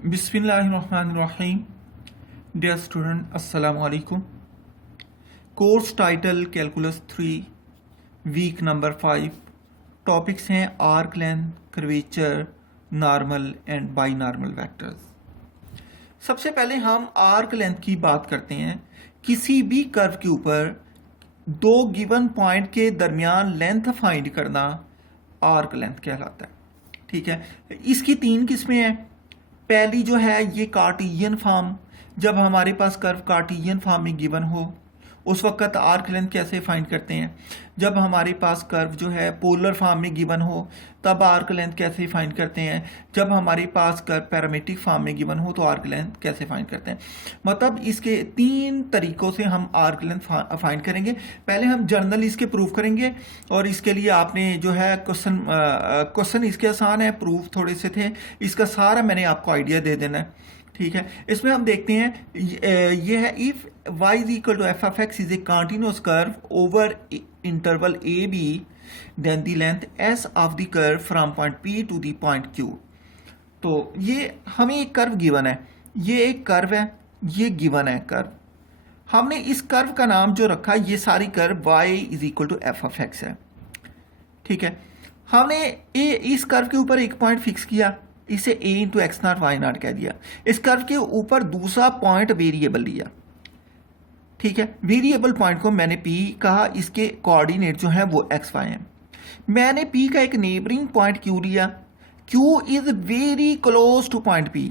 बिस्मिल्लाहिर्रहमानिर्रहीम। Dear student, अस्सलाम वालेकुम। Course title calculus 3, week number 5। Topics हैं arc length, curvature, normal and binormal vectors. सबसे पहले हम आर्क लेंथ की बात करते हैं। किसी भी कर्व के ऊपर दो गिवन पॉइंट के दरमियान लेंथ फाइंड करना आर्क लेंथ कहलाता है। ठीक है, इसकी तीन किस्में हैं। पहली जो है ये कार्टेशियन फॉर्म, जब हमारे पास कर्व कार्टेशियन फॉर्म में गिवन हो उस वक्त आर्क लेंथ कैसे फाइंड करते हैं। जब हमारे पास कर्व जो है पोलर फॉर्म में गिवन हो तब आर्क लेंथ कैसे फाइंड करते हैं। जब हमारे पास कर्व पैरामीट्रिक फॉर्म में गिवन हो तो आर्क लेंथ कैसे फाइंड करते हैं। मतलब इसके तीन तरीकों से हम आर्क लेंथ फाइंड करेंगे। पहले हम जर्नल इसके प्रूफ करेंगे और इसके लिए आपने जो है क्वेश्चन इसके आसान है, प्रूफ थोड़े से थे, इसका सारा मैंने आपको आइडिया दे देना है। ठीक है, इसमें हम देखते हैं ये है if y is equal to F of x is a continuous curve over interval a b then the length s of the curve from point p to the point q। तो ये हमें एक कर्व गिवन है, ये एक curve है, ये given है कर्व। हमने इस कर्व का नाम जो रखा, ये सारी curve y is equal to F of x है। ठीक है, हमने इस कर्व के ऊपर एक पॉइंट फिक्स किया, इसे a into x naught y naught कह दिया। इस कर्व के ऊपर दूसरा पॉइंट वेरिएबल लिया। ठीक है, वेरिएबल पॉइंट को मैंने p कहा, इसके कोऑर्डिनेट जो है वो एक्स वाई है। मैंने p का एक नेबरिंग पॉइंट q लिया। q is very close two point p।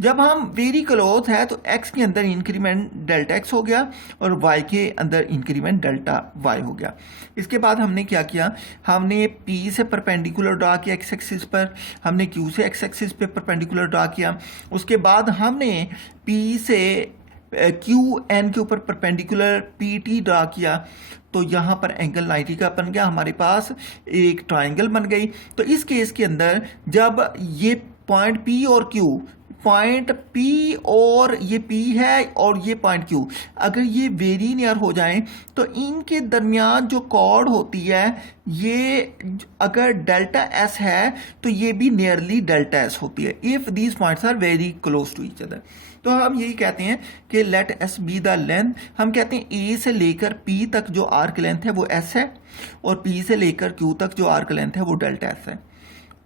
जब हम वेरी क्लोज है तो x के अंदर इंक्रीमेंट डेल्टा x हो गया और y के अंदर इंक्रीमेंट डेल्टा y हो गया। इसके बाद हमने क्या किया, हमने p से परपेंडिकुलर ड्रा किया x एक्सिस पर, हमने q से x एक्सिस पे परपेंडिकुलर ड्रा किया। उसके बाद हमने p से क्यू एन के ऊपर परपेंडिकुलर पी टी ड्रा किया, तो यहाँ पर एंगल 90 का बन गया, हमारे पास एक ट्राइंगल बन गई। तो इस केस के अंदर जब ये पॉइंट P और Q, पॉइंट P और ये P है और ये पॉइंट Q, अगर ये वेरी नियर हो जाएं तो इनके दरमियान जो कॉर्ड होती है ये अगर डेल्टा S है तो ये भी नियरली डेल्टा S होती है if these points are very close to each other. तो हम यही कहते हैं कि let s be the length. हम कहते हैं ए से लेकर P तक जो आर्क लेंथ है वो S है और P से लेकर Q तक जो आर्क लेंथ है वो डेल्टा S है।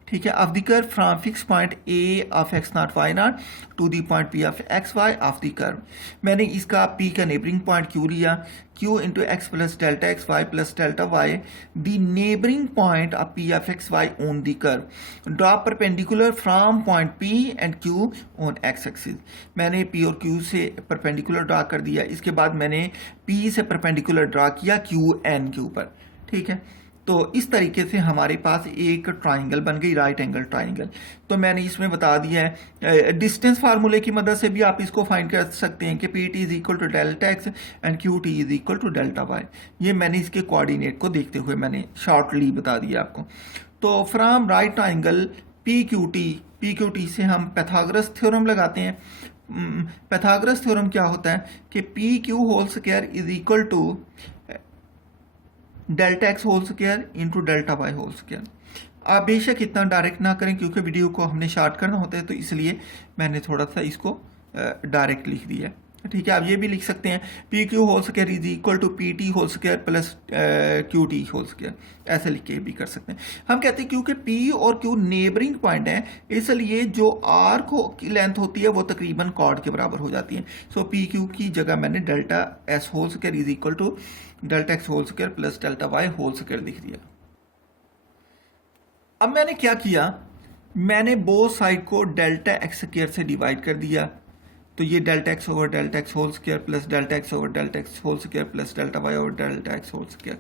ठीक है, of the curve from fix point a of x naught y naught to the point p of x y of the curve. मैंने इसका p का नेबरिंग पॉइंट q लिया, q into x plus delta x y plus delta y the neighbouring point of p of x y on the curve. Draw perpendicular from point p and q on x axis. मैंने p और q से perpendicular draw कर दिया। इसके बाद मैंने p से perpendicular draw किया q n के ऊपर। ठीक है, तो इस तरीके से हमारे पास एक ट्राइंगल बन गई, राइट एंगल ट्राइंगल। तो मैंने इसमें बता दिया है, डिस्टेंस फार्मूले की मदद से भी आप इसको फाइंड कर सकते हैं कि p t is equal to delta x and q t is equal to delta y. ये मैंने इसके कोऑर्डिनेट को देखते हुए मैंने शॉर्टली बता दिया आपको। तो from right triangle P Q T से हम पैथागोरस थ्योरम लगाते हैं। पैथागोरस थ्योरम क्या होता है कि p q whole square is equal to delta x whole square into delta y whole square. आप बेशक इतना डायरेक्ट ना करें क्योंकि वीडियो को हमने शार्ट करना होता है, तो इसलिए मैंने थोड़ा सा इसको डायरेक्ट लिख दिया। ठीक है, आप ये भी लिख सकते हैं p q whole square is equal to p t whole square plus q t whole square, ऐसे लिख के भी कर सकते हैं। हम कहते हैं क्योंकि पी और क्यू नेबरिंग पॉइंट है, इसलिए जो आर्क की लेंथ होती है वो तकरीबन कॉर्ड के बराबर हो जाती है। सो पी क्यू की जगह मैंने delta s whole square is equal to delta x whole square plus delta y whole square लिख दिया। अब मैंने क्या किया, मैंने बोथ साइड को डेल्टा एक्स स्क्वायर से डिवाइड कर दिया। तो ये delta x over delta x whole square plus delta x over delta x whole square plus delta y over delta x whole square,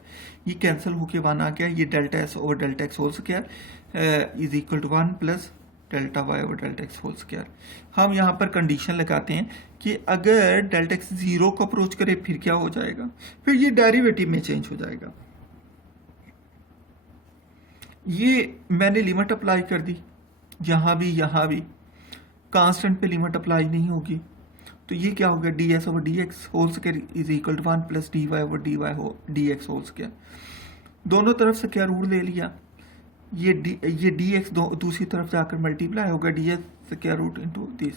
ये कैंसिल होके 1 आ गया। ये delta S over delta x whole square is equal to 1 plus delta y over delta x whole square. हम यहाँ पर condition लगाते हैं कि अगर डेल्टा एक्स 0 को अप्रोच करे फिर क्या हो जाएगा, फिर ये डेरिवेटिव में चेंज हो जाएगा। ये मैंने लिमिट अप्लाई कर दी, यहाँ भी कांस्टेंट पे लिमिट अप्लाई नहीं होगी, तो ये क्या हो गया, d s over D x whole square is equal to 1 plus d Y over d y d x whole square. दोनों तरफ से क्या रूट ले लिया, ये डी एक्स दूसरी तरफ जाकर मल्टीप्लाई होगा d x square root into this,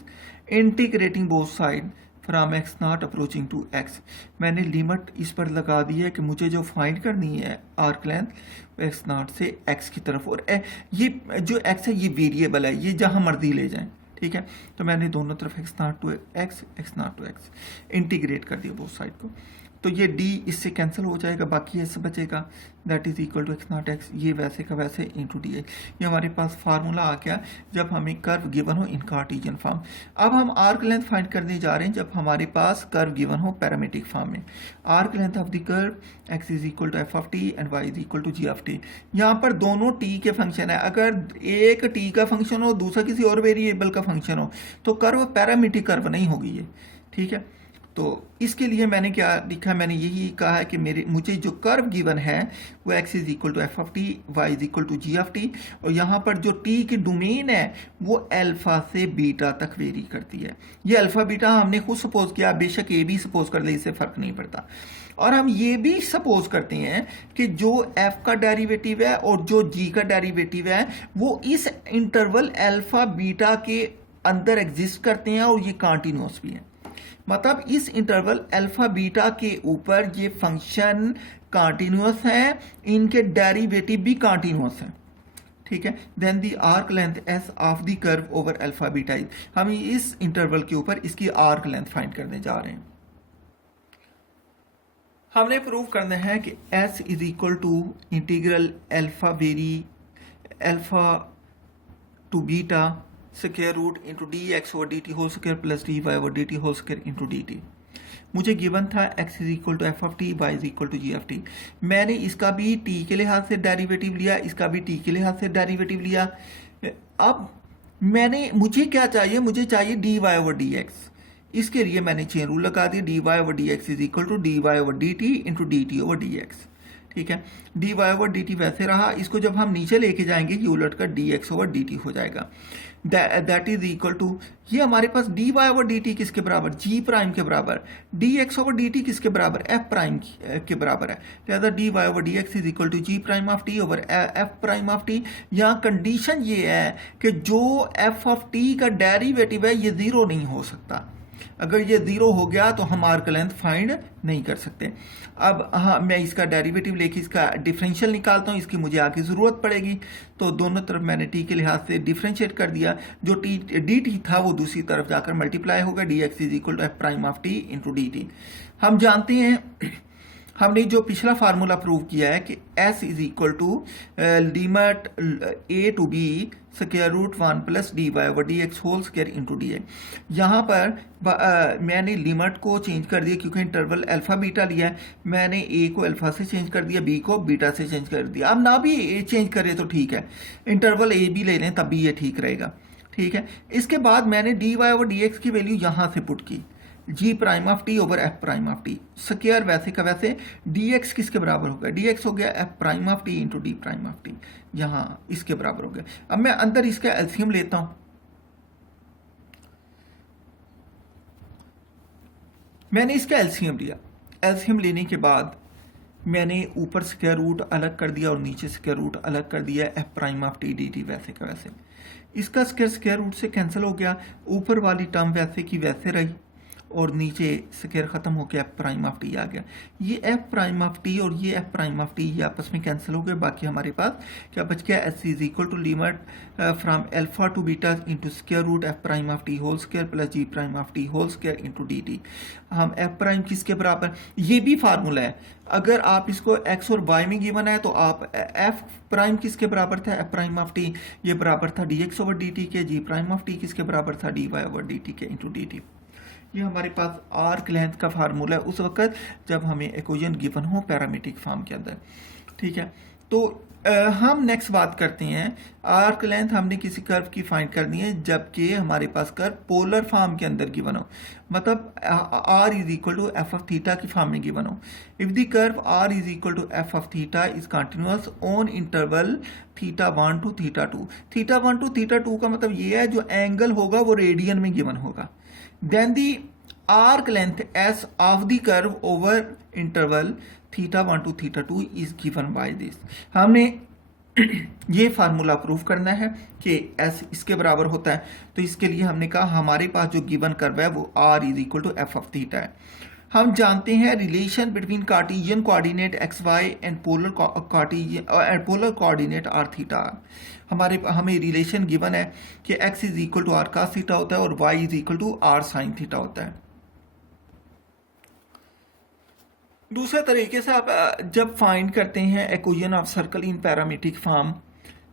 integrating both side from x naught approaching to x. मैंने लिमिट इस पर लगा दी है कि मुझे जो फाइंड करनी है आर्क लेंथ एक्स नॉट से एक्स की तरफ, और ये जो एक्स है ये वेरिएबल है, ये जहाँ मर्जी ले जाएं, ठीक है। तो मैंने दोनों तरफ x naught to x, x naught to x integrate कर दिया बोथ साइड को। तो ये डी इससे कैंसिल हो जाएगा, बाकी ऐसे बचेगा that is equal to x naught x, ये वैसे का वैसे इंटू डी एक्स। ये हमारे पास फार्मूला आ गया जब हमें कर्व गिवन हो इन कार्टेशियन फॉर्म। अब हम आर्क लेंथ फाइंड करने जा रहे हैं जब हमारे पास कर्व गिवन हो पैरामीट्रिक फॉर्म में। Arc length of the curve x is equal to F of t and y is equal to ji of t. यहाँ पर दोनों टी के फंक्शन है, अगर एक टी का फंक्शन हो दूसरा किसी और वेरिएबल का फंक्शन हो तो कर्व पैरामीट्रिक कर्व नहीं होगी ये, ठीक है। तो इसके लिए मैंने क्या लिखा, मैंने यही कहा है कि मुझे जो कर्व गिवन है वो x is equal to F of T, Y is equal to ji of t, और यहाँ पर जो t की डोमेन है वो अल्फा से बीटा तक वेरी करती है। ये अल्फा बीटा हमने खुद सपोज किया, बेशक ये भी सपोज कर ले, इससे फर्क नहीं पड़ता। और हम ये भी सपोज करते हैं कि जो f का डेरिवेटिव है और जो g का डेरिवेटिव है वो इस इंटरवल अल्फा बीटा के अंदर एग्जिस्ट करते हैं और ये कॉन्टिन्यूस भी है। मतलब इस इंटरवल अल्फा बीटा के ऊपर ये फंक्शन कॉन्टिन्यूस है, इनके डेरिवेटिव भी कॉन्टिन्यूस है, ठीक है। Then the arc length s of the curve over alpha beta is, हम इस इंटरवल के ऊपर इसकी आर्क लेंथ फाइंड करने जा रहे हैं। हमने प्रूव करना है कि s is equal to integral alpha to beta square root into d x over d t whole square plus d Y over d t whole square into d t. मुझे given था x is equal to F of T, Y is equal to ji of t. मैंने इसका भी t के लिहाज से derivative लिया, इसका भी t के लिहाज से डेरिवेटिव लिया। अब मुझे क्या चाहिए, मुझे चाहिए d Y over D x. इसके लिए मैंने चेन रूल लगा दी, d Y over D x is equal to d Y over d t into d T over D x, ठीक है। D Y over d t वैसे रहा, इसको जब हम नीचे लेके जाएंगे ये उलट कर d x over d t हो जाएगा। दैट इज इक्वल टू, ये हमारे पास d Y over d t किसके बराबर, जी प्राइम के बराबर, d x over d t किसके बराबर, एफ प्राइम के बराबर है। लिहाजा d Y over D x is equal to ji prime of T over F prime of t. यहाँ कंडीशन ये है कि जो एफ ऑफ टी का डेरिवेटिव है ये जीरो नहीं हो सकता। अगर ये जीरो हो गया तो हम आर्क लेंथ फाइंड नहीं कर सकते। अब हाँ, मैं इसका डेरिवेटिव लेके इसका डिफरेंशियल निकालता हूँ, इसकी मुझे आगे ज़रूरत पड़ेगी। तो दोनों तरफ मैंने टी के लिहाज से डिफरेंशिएट कर दिया, जो टी डी टी था वो दूसरी तरफ जाकर मल्टीप्लाई होगा, d x is equal to f prime of T into d t. हम जानते हैं, हमने जो पिछला फार्मूला प्रूव किया है कि s is equal to limit a to b square root 1 plus d Y over D x whole square into d x. यहाँ पर मैंने लिमिट को चेंज कर दिया क्योंकि इंटरवल अल्फा बीटा लिया है, मैंने a को अल्फा से चेंज कर दिया, b को बीटा से चेंज कर दिया। अब ना भी a चेंज करें तो ठीक है, इंटरवल a भी ले लें तब भी ये ठीक रहेगा, ठीक है। इसके बाद मैंने d Y over D x की वैल्यू यहाँ से पुट की, g prime of T over F prime of t square वैसे का वैसे, डी एक्स किसके बराबर हो गया, डी एक्स हो गया F prime of T into D prime of t, यहाँ इसके बराबर हो गया। अब मैं अंदर इसका एलसीएम लेता हूं, मैंने इसका एलसीएम लिया। एलसीएम लेने के बाद मैंने ऊपर स्क्वायर रूट अलग कर दिया और नीचे स्क्वायर रूट अलग कर दिया, F prime of T D t वैसे का वैसे। इसका स्क्वायर रूट से कैंसिल हो गया, ऊपर वाली टर्म वैसे की वैसे रही और नीचे स्क्वायर खत्म होकर एफ प्राइम ऑफ टी आ गया। ये एफ प्राइम ऑफ टी और ये एफ प्राइम ऑफ टी ये आपस में कैंसिल हो गए। बाकी हमारे पास क्या बच गया, s is equal to limit from alpha to beta into square root f prime of T whole square plus ji prime of T whole square into d t. हम एफ प्राइम किसके बराबर, ये भी फार्मूला है, अगर आप इसको x और वाई में गिवन है तो आप एफ प्राइम किसके बराबर था, एफ प्राइम ऑफ टी ये बराबर था d x over d t के, जी प्राइम ऑफ टी किसके बराबर था, d Y over d t के इंटू डी टी। ये हमारे पास आर्क लेंथ का फार्मूला है उस वक्त जब हमें इक्वेशन गिवन हो पैरामीट्रिक फॉर्म के अंदर, ठीक है। तो हम नेक्स्ट बात करते हैं, आर्क लेंथ हमने किसी कर्व की फाइंड करनी है जबकि हमारे पास कर्व पोलर फॉर्म के अंदर गिवन हो, मतलब r is equal to F of theta की फॉर्म में गिवन हो। If the curve r is equal to F of theta is continuous on interval theta 1 to theta 2। Theta 1 to theta 2 का मतलब ये है जो एंगल होगा वो रेडियन में गिवन होगा। Then the arc length s of the curve over interval theta 1 to theta 2 is given by this। हमने ये फार्मूला प्रूव करना है कि एस इसके बराबर होता है। तो इसके लिए हमने कहा हमारे पास जो गिवन कर्व है वो r is equal to F of theta है। हम जानते हैं relation between Cartesian coordinate x y and polar coordinate r theta. हमें रिलेशन गिवन है कि x is equal to are cos theta होता है और y is equal to are sine theta होता है। दूसरे तरीके से आप जब फाइंड करते हैं equation of circle in parametric form,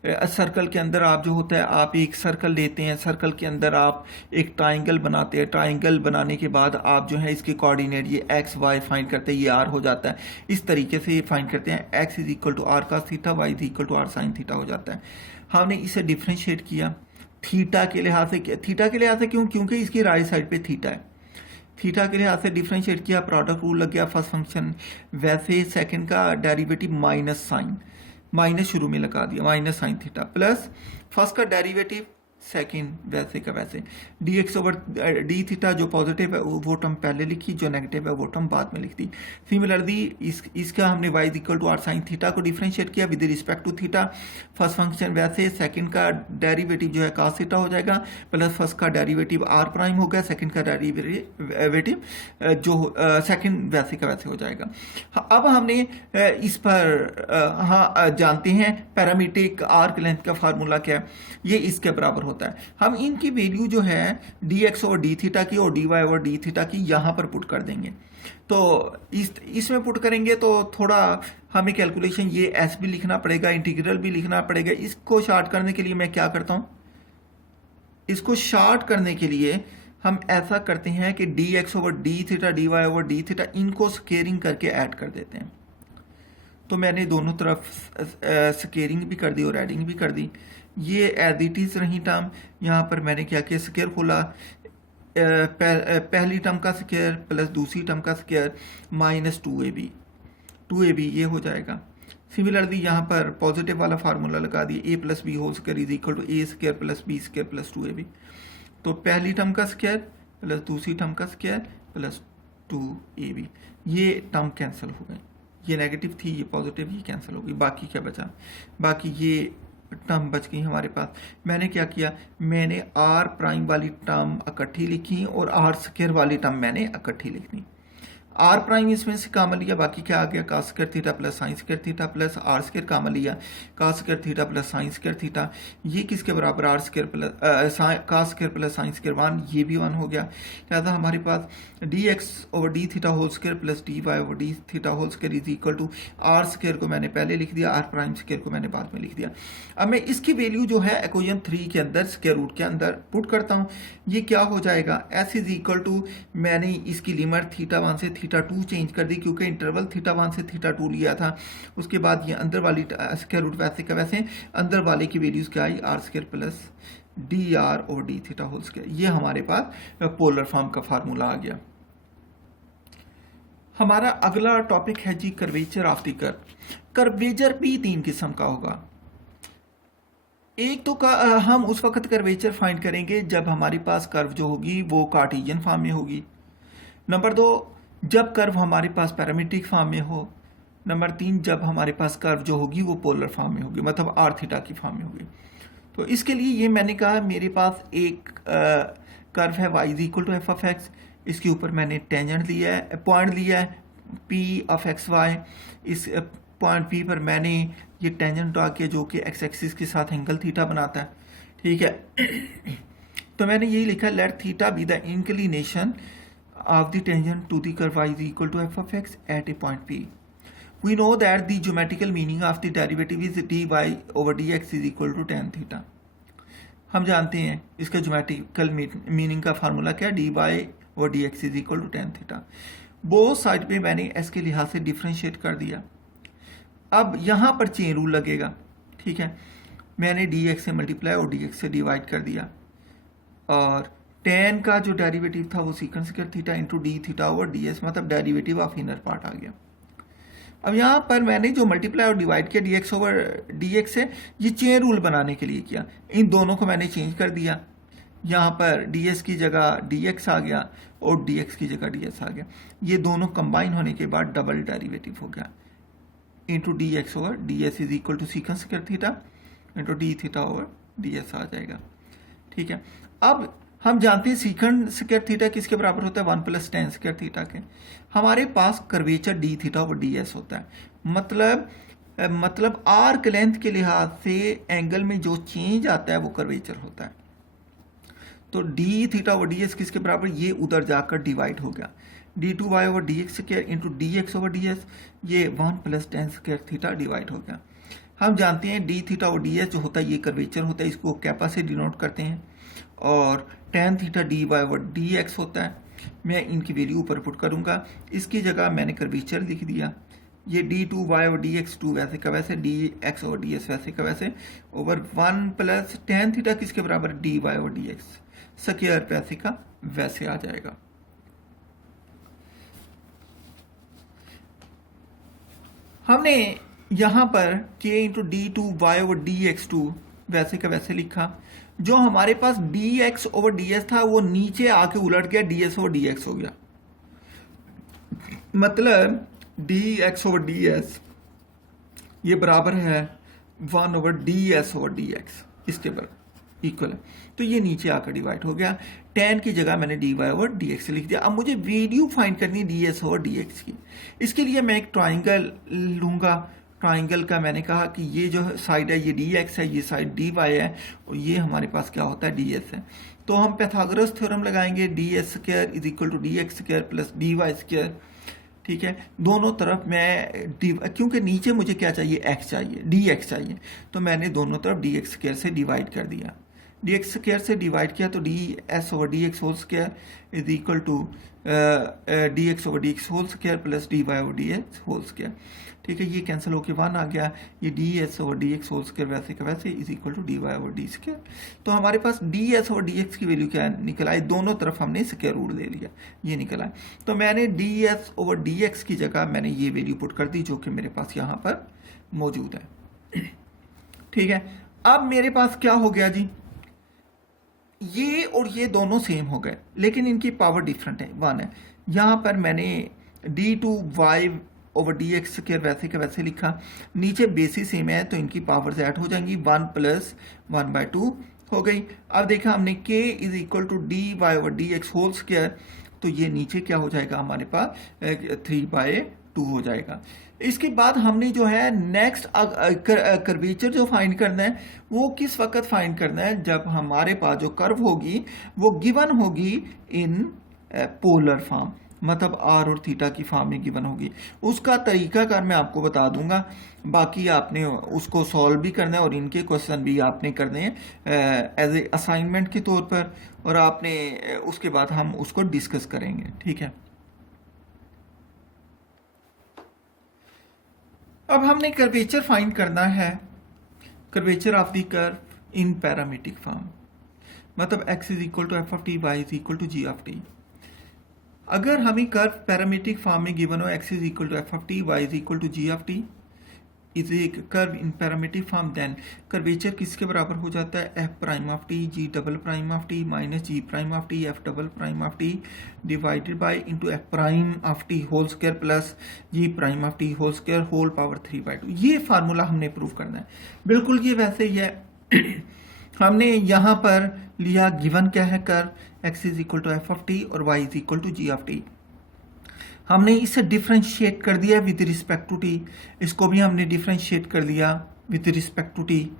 circle के अंदर आप जो होता है आप एक सर्कल लेते हैं, सर्कल के अंदर आप एक ट्राइंगल बनाते हैं, ट्राइंगल बनाने के बाद आप जो है इसके कोऑर्डिनेट ये एक्स वाई फाइंड करते हैं, ये आर हो जाता है। इस तरीके से ये फाइंड करते हैं x is equal to are cos theta, y is equal to are sine theta हो जाता है। हमने इसे डिफ्रेंशिएट किया थीटा के लिहाज से। थीटा के लिहाज से क्यों? क्योंकि इसकी राइट साइड पे थीटा है। थीटा के लिहाज से डिफ्रेंशिएट किया, प्रोडक्ट रूल लग गया फर्स्ट फंक्शन। वैसे सेकंड का डेरिवेटिव माइनस साइन, माइनस शुरू में लगा दिया, minus sine theta plus first का डेरिवेटिव सेकंड वैसे का वैसे। D x over D theta जो पॉजिटिव है वो टर्म पहले लिखी, जो नेगेटिव है वो टर्म बाद में लिख दी। सिमिलरली इसका हमने y equal to are sine theta को डिफ्रेंशिएट किया with respect to theta. First function वैसे, सेकंड का डेरिवेटिव जो है कास थीटा हो जाएगा प्लस फर्स्ट का डेरिवेटिव आर प्राइम हो गया, सेकंड का डेरिवेटिव जो सेकंड वैसे का वैसे हो जाएगा। अब हमने इस पर जानते हैं पैरामीट्रिक आर्क लेंथ का फार्मूला क्या है, ये इसके बराबर होता है। हम इनकी वैल्यू जो है d x over D theta की और d Y over D theta की यहाँ पर पुट कर देंगे। तो इसमें पुट करेंगे तो थोड़ा हमें कैलकुलेशन ये एस भी लिखना पड़ेगा, इंटीग्रल भी लिखना पड़ेगा। इसको शार्ट करने के लिए मैं क्या करता हूँ, इसको शार्ट करने के लिए हम ऐसा करते हैं कि d x over D theta, d Y over D theta, इनको स्केयरिंग करके ऐड कर देते हैं। तो मैंने दोनों तरफ स्केयरिंग भी कर दी और एडिंग भी कर दी। ये एज इट इज रही टर्म, यहाँ पर मैंने क्या किया, स्केयर खोला, पहली टर्म का स्केयर प्लस दूसरी टर्म का स्केयर माइनस 2ab ये हो जाएगा। सिमिलरली यहाँ पर पॉजिटिव वाला फार्मूला लगा दिया, a plus b whole square is equal to a square plus b square plus 2ab। तो पहली टर्म का स्केयर प्लस दूसरी टर्म का स्केयर प्लस 2ab, ये टर्म कैंसिल हो गई, ये नेगेटिव थी ये पॉजिटिव, ये कैंसिल हो गई। बाकी क्या बचा, बाकी ये टर्म बच गई हमारे पास। मैंने क्या किया, मैंने आर प्राइम वाली टर्म इकट्ठी लिखी और आर स्क्वायर वाली टर्म मैंने इकट्ठी लिखनी। आर प्राइम इसमें से कामन लिया, बाकी क्या आ गया, cos square theta plus sine square theta plus are square common लिया, cos square theta plus sine square theta. ये किसके बराबर, r square plus cos square plus sine square 1, ये भी 1 हो गया। लिहाजा हमारे पास d x over D theta whole square plus d Y over D theta whole square is equal to r square को मैंने पहले लिख दिया, आर प्राइम स्क्वायर को मैंने बाद में लिख दिया। अब मैं इसकी वैल्यू जो है इक्वेशन 3 के अंदर स्क्वायर रूट के अंदर पुट करता हूँ। ये क्या हो जाएगा, एस इज इक्वल टू, मैंने इसकी लिमिट थीटा 1 से थीटा 2 चेंज कर दी क्योंकि इंटरवल थीटा 1 से थीटा 2 लिया था। उसके बाद ये अंदर वाली स्क्वायर रूट वैसे का वैसे, अंदर वाले की वैल्यूज क्या आई, r square plus d r और डी थीटा होल स्क्वायर। ये हमारे पास पोलर फॉर्म का फार्मूला आ गया। हमारा अगला टॉपिक है जी curvature of the curve. Curvature भी 3 किस्म का होगा। एक तो हम उस वक्त कर्वेचर फाइंड करेंगे जब हमारे पास कर्व जो होगी वो कार्टेशियन फॉर्म में होगी। नंबर 2, जब कर्व हमारे पास पैरामीट्रिक फॉर्म में हो। नंबर 3, जब हमारे पास कर्व जो होगी वो पोलर फॉर्म में होगी, मतलब आर थीटा की फॉर्म में होगी। तो इसके लिए ये मैंने कहा मेरे पास एक कर्व है y is equal to F of x, इसके ऊपर मैंने टेंजेंट लिया है, पॉइंट लिया है p ऑफ एक्स वाई। इस पॉइंट p पर मैंने ये टेंजेंट ड्रा किया जो कि एक्स एक्सिस के साथ एंगल थीटा बनाता है, ठीक है। तो मैंने यही लिखा, let theta be the inclination of the tangent to the curve y is equal to f of x at a point P. We know that the geometrical meaning of the derivative is dy over dx is equal to tan theta. हम जानते हैं इसका geometrical meaning का formula क्या है, dy over dx is equal to tan theta. Both side पे मैंने s के लिहाज से डिफ्रेंशिएट कर दिया। अब यहाँ पर चेन रूल लगेगा, ठीक है। मैंने dx से मल्टीप्लाई और dx से डिवाइड कर दिया और tan का जो डेरिवेटिव था वो secant square theta into d theta over d S, मतलब डेरिवेटिव ऑफ इनर पार्ट आ गया। अब यहाँ पर मैंने जो मल्टीप्लाई और डिवाइड किया D x over D x से, ये चेन रूल बनाने के लिए किया। इन दोनों को मैंने चेंज कर दिया, यहाँ पर डी एस की जगह डी एक्स आ गया और डी एक्स की जगह डी एस आ गया। ये दोनों कंबाइन होने के बाद डबल डेरिवेटिव हो गया। Into d x over d s is equal to secant square theta into d theta over d s आ जाएगा। ठीक है, अब हम जानते हैं सीकंड स्क्वायर थीटा किसके बराबर होता है 1 प्लस टेन स्क्वायर थीटा के। हमारे पास curvature d theta over d s होता है, मतलब आर्क लेंथ के लिहाज से एंगल में जो चेंज आता है वो कर्वेचर होता है। तो d theta over d s किसके बराबर, ये उधर जाकर डिवाइड हो गया, d two Y over D x square into d x over d s, ये 1 plus tan square theta divide हो गया। हम जानते हैं d theta over d s जो होता है ये कर्वेचर होता है, इसको कैपा से डिनोट करते हैं, और tan theta d Y over D x होता है। मैं इनकी वैल्यू ऊपर पुट करूंगा, इसकी जगह मैंने कर्वेचर लिख दिया, ये D two Y over D x two वैसे का वैसे, d x over d s वैसे का वैसे, ओवर 1 प्लस टेन थीटा किसके बराबर d Y over D x square वैसे का वैसे आ जाएगा। हमने यहां पर k into d two Y over D x two वैसे का वैसे लिखा, जो हमारे पास d x over d s था वो नीचे आके उलट गया, d s over D x हो गया, मतलब d x over d s ये बराबर है 1 over d s over D x, इसके बराबर इक्वल है। तो ये नीचे आकर डिवाइड हो गया, टेन की जगह मैंने d Y over D x लिख दिया। अब मुझे वैल्यू फाइंड करनी है d s over D x की। इसके लिए मैं एक ट्राइंगल लूंगा, ट्राइंगल का मैंने कहा कि ये जो साइड है ये डी एक्स है, ये साइड डी वाई है, और ये हमारे पास क्या होता है डी एस है। तो हम पैथागोरस थ्योरम लगाएंगे, d s square is equal to d x square plus d y square. ठीक है, दोनों तरफ मैं क्योंकि नीचे मुझे क्या चाहिए एक्स चाहिए, डी एक्स चाहिए, तो मैंने दोनों तरफ डी एक्स स्क्वायर से डिवाइड कर दिया, डी एक्स स्क्वायर से डिवाइड किया तो d s over D x whole square is equal to d x over D x whole square plus d Y over D x whole square. ठीक है, ये cancel होकर 1 आ गया, ये d s over D x whole square वैसे का वैसे is equal to d Y over d square. तो हमारे पास d s over D x की वैल्यू क्या निकल आई, दोनों तरफ हमने स्क्वायर रूट ले लिया, ये निकल आया। तो मैंने D s over D x की जगह मैंने ये वैल्यू पुट कर दी जो कि मेरे पास यहाँ पर मौजूद है। ठीक है, अब मेरे पास क्या हो गया जी, ये और ये दोनों सेम हो गए लेकिन इनकी पावर डिफरेंट है, 1 है। यहाँ पर मैंने d two Y over D x square वैसे का वैसे लिखा, नीचे बेसिस सेम है तो इनकी पावर्स ऐड हो जाएंगी, 1 प्लस 1/2 हो गई। अब देखा हमने k is equal to d Y over D x whole square, तो ये नीचे क्या हो जाएगा हमारे पास 3/2 हो जाएगा। इसके बाद हमने जो है नेक्स्ट कर्वेचर जो फाइंड करना है वो किस वक्त फाइंड करना है, जब हमारे पास जो कर्व होगी वो गिवन होगी इन पोलर फॉर्म, मतलब आर और थीटा की फॉर्म में गिवन होगी। उसका तरीकाकार मैं आपको बता दूंगा, बाकी आपने उसको सॉल्व भी करना है और इनके क्वेश्चन भी आपने करने हैं एज ए असाइनमेंट के तौर पर, और आपने उसके बाद हम उसको डिस्कस करेंगे। ठीक है, अब हमने कर्वेचर फाइंड करना है, curvature of the curve in parametric form, मतलब x is equal to F of T, Y is equal to ji of T. अगर हमें कर्व पैरामीट्रिक फॉर्म में गिवन हो x is equal to F of T, Y is equal to ji of T, is a curve in parametric form, then curvature किसके बराबर हो जाता है F prime of T G double prime of T minus G prime of T F double prime of T divided by into F prime of T whole square plus ji prime of T whole square whole power 3/2। ये formula हमने prove करना है, बिल्कुल ये वैसे ही है। हमने यहाँ पर लिया गिवन क्या है curve x is equal to F of t और y is equal to ji of t, हमने इसे डिफ्रेंशिएट कर दिया विद रिस्पेक्ट टू टी, इसको भी हमने डिफ्रेंशिएट कर दिया विद रिस्पेक्ट टू टी।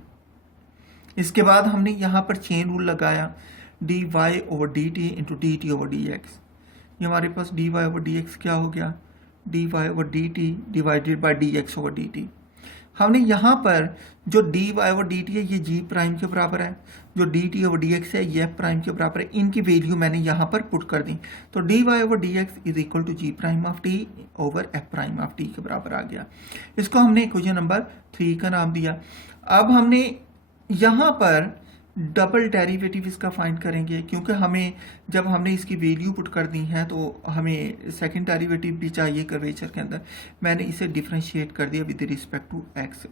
इसके बाद हमने यहाँ पर चेन रूल लगाया, d Y over d t into d T over D x, ये हमारे पास d Y over D x क्या हो गया, d Y over d t divided by d x over d t. हमने यहाँ पर जो d Y over d t है ये जी प्राइम के बराबर है, जो d T over D x है ये एफ प्राइम के बराबर है, इनकी वैल्यू मैंने यहाँ पर पुट कर दी, तो D Y over D x is equal to ji prime of T over F prime of T के बराबर आ गया। इसको हमने इक्वेशन नंबर 3 का नाम दिया। अब हमने यहाँ पर डबल डेरिवेटिव इसका फाइंड करेंगे, क्योंकि हमें जब हमने इसकी वैल्यू पुट कर दी है तो हमें सेकंड डेरिवेटिव भी चाहिए कर्वेचर के अंदर। मैंने इसे डिफरेंशिएट कर दिया with respect to x,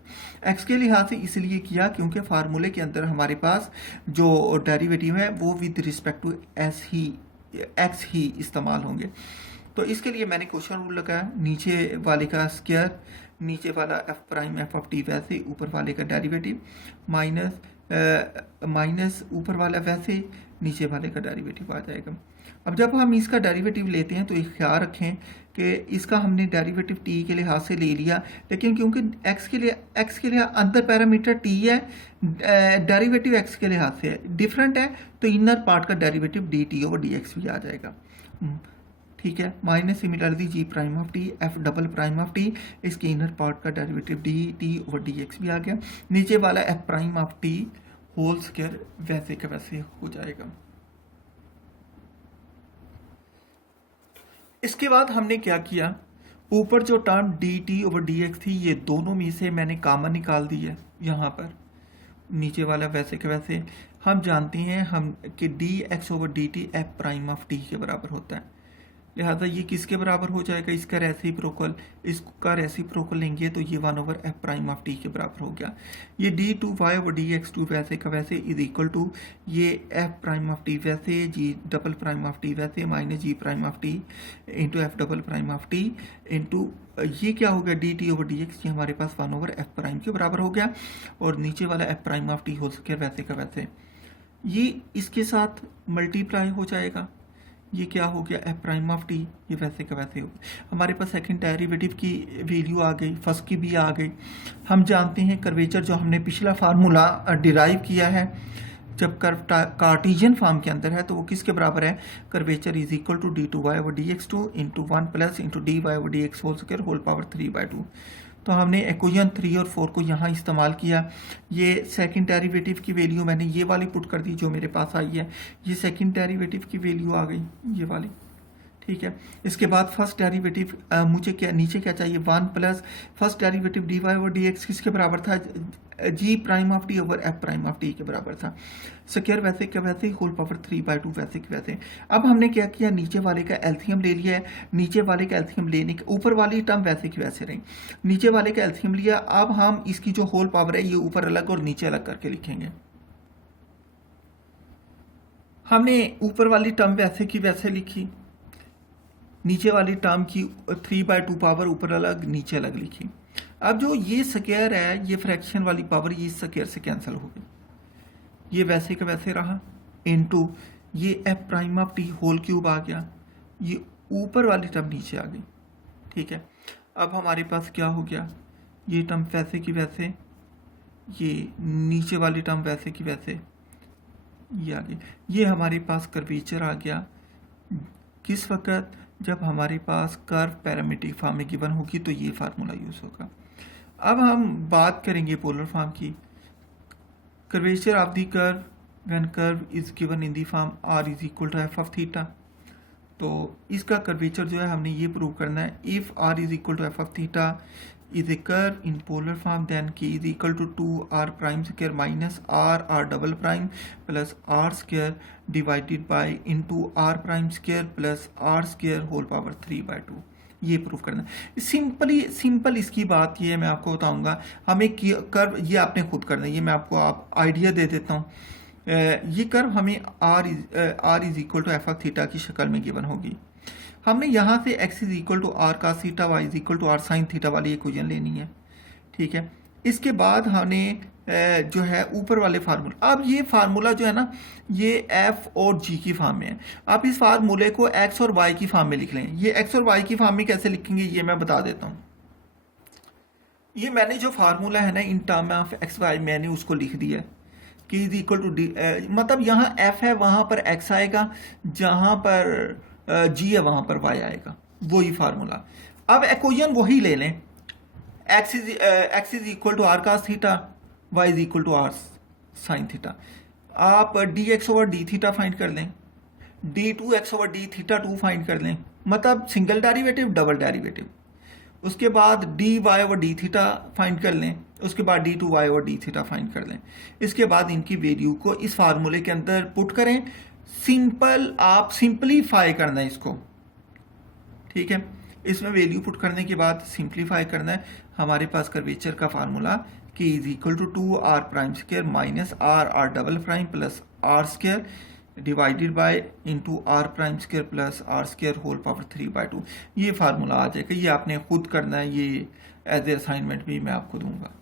X के लिहाज से इसलिए किया क्योंकि फार्मूले के अंदर हमारे पास जो डेरिवेटिव है वो विद रिस्पेक्ट टू एक्स ही इस्तेमाल होंगे। तो इसके लिए मैंने क्वेश्चन रूल लगाया, नीचे वाले का स्क्वायर नीचे वाला F prime F of T वैसे, ऊपर वाले का डेरिवेटिव, माइनस माइनस ऊपर वाला वैसे, नीचे वाले का डेरिवेटिव आ जाएगा। अब जब हम इसका डेरिवेटिव लेते हैं तो एक ख्याल रखें कि इसका हमने डेरिवेटिव टी के लिहाज से ले लिया, लेकिन क्योंकि एक्स के लिए अंदर पैरामीटर टी है, डेरिवेटिव एक्स के लिहाज से डिफरेंट है, तो इनर पार्ट का derivative D T over D X भी आ जाएगा। ठीक है, minus similarly G prime of T F double prime of T, इसके इनर पार्ट का derivative D T over D X भी आ गया। नीचे वाला F prime of T whole square वैसे का वैसे हो जाएगा। इसके बाद हमने क्या किया, ऊपर जो term D T over D x थी, ये दोनों में से मैंने कॉमन निकाल दी है। यहाँ पर नीचे वाला वैसे के वैसे, हम जानते हैं हम कि d x over d T F prime of T के बराबर होता है, लिहाजा ये किसके बराबर हो जाएगा, इसका रेसिप्रोकल, इसका रेसिप्रोकल लेंगे तो ये 1 over F prime of T के बराबर हो गया। ये D two Y over D x two वैसे का वैसे इज इक्वल टू ये एफ प्राइम ऑफ टी वैसे, G double prime of T वैसे, minus G prime of T into F double prime of T into ये क्या हो गया D T over D x, ये हमारे पास 1 ओवर एफ प्राइम के बराबर हो गया। और नीचे वाला एफ प्राइम ऑफ टी हो सके वैसे का वैसे, ये इसके साथ मल्टीप्लाई हो जाएगा। ये क्या हो गया एफ प्राइम ऑफ टी, ये वैसे का वैसे हो गया। हमारे पास सेकंड डेरिवेटिव की वैल्यू आ गई, फर्स्ट की भी आ गई। हम जानते हैं कर्वेचर जो हमने पिछला फार्मूला डिराइव किया है, जब कर्व कार्टेशियन फॉर्म के अंदर है तो वो किसके बराबर है, curvature is equal to D two Y over D x two into 1 plus into D Y over D x whole square whole power 3/2। तो हमने इक्वेशन 3 और 4 को यहाँ इस्तेमाल किया। ये सेकंड डेरिवेटिव की वैल्यू मैंने ये वाली पुट कर दी जो मेरे पास आई है, ये सेकंड डेरिवेटिव की वैल्यू आ गई ये वाली। ठीक है, इसके बाद फर्स्ट डेरिवेटिव मुझे क्या नीचे क्या चाहिए, 1 plus first derivative d Y over D x किसके बराबर था, g prime of T over F prime of T के बराबर था। स्क्वायर वैसे के वैसे, होल पावर 3/2 वैसे के वैसे। अब हमने क्या किया, नीचे वाले का एल्सियम ले लिया है, नीचे वाले का एल्सियम लेने के ऊपर वाली टर्म वैसे की वैसे रही, नीचे वाले का एल्सियम लिया। अब हम इसकी जो होल पावर है ये ऊपर अलग और नीचे अलग करके लिखेंगे। हमने ऊपर वाली टर्म वैसे की वैसे लिखी, नीचे वाली टर्म की 3/2 पावर ऊपर अलग नीचे अलग लिखी। अब जो ये स्क्वायर है, ये फ्रैक्शन वाली पावर ये स्क्वायर से कैंसिल हो गई, ये वैसे का वैसे रहा, इनटू ये F prime of T whole cube आ गया, ये ऊपर वाली टर्म नीचे आ गई। ठीक है, अब हमारे पास क्या हो गया, ये टर्म वैसे की वैसे, ये नीचे वाली टर्म वैसे की वैसे, ये आ गई। ये हमारे पास कर्वेचर आ गया किस वक्त, जब हमारे पास कर्व पैरामीट्रिक फॉर्म में गिवन होगी तो ये फार्मूला यूज होगा। अब हम बात करेंगे पोलर फॉर्म की। Curvature of the curve when curve is given in the form R is equal to F of theta. तो इसका कर्वेचर जो है हमने ये प्रूव करना है, if R is equal to F of theta is a curve in polar form, then k is equal to 2r prime square minus r double prime plus r square divided by into r prime square plus r square whole power 3/2। ये proof करना है। Simple इसकी बात ये है, मैं आपको बताऊंगा। हमें कर्व ये आपने खुद करना है, ये मैं आपको आइडिया दे देता हूँ। ये कर्व हमें r is equal to F of theta की शक्ल में गिवन होगी। हमने यहाँ से x is equal to r cos theta, y is equal to are sine theta वाली इक्वेशन लेनी है। ठीक है, इसके बाद हमने जो है ऊपर वाले फार्मूला, अब ये फार्मूला जो है ना ये f और g की फॉर्म में है। आप इस फार्मूले को x और y की फॉर्म में लिख लें। ये x और y की फॉर्म में कैसे लिखेंगे ये मैं बता देता हूँ। ये मैंने जो फार्मूला है ना in term of x Y मैंने उसको लिख दिया कि इज इक्वल टू डी, मतलब यहाँ f है वहाँ पर x आएगा, जहाँ पर g है वहां पर y आएगा, वही फार्मूला। अब इक्वेशन वही ले लें, x is equal to are cos theta, y is equal to are sine theta. आप dx over D theta find कर लें, d2x over D theta 2 find कर लें, मतलब सिंगल डेरिवेटिव डबल डेरिवेटिव। उसके बाद dy over D theta find कर लें, उसके बाद d2y over D theta find कर लें। इसके बाद इनकी वैल्यू को इस फार्मूले के अंदर पुट करें। सिंपल, आप सिंपलीफाई करना है इसको। ठीक है, इसमें वैल्यू पुट करने के बाद सिंपलीफाई करना है। हमारे पास कर्वेचर का formula k is equal to 2r prime square minus r double prime plus r square divided by into R prime square plus are square whole power 3/2। ये फार्मूला आ जाएगा, ये आपने खुद करना है, ये एज ए असाइनमेंट भी मैं आपको दूंगा।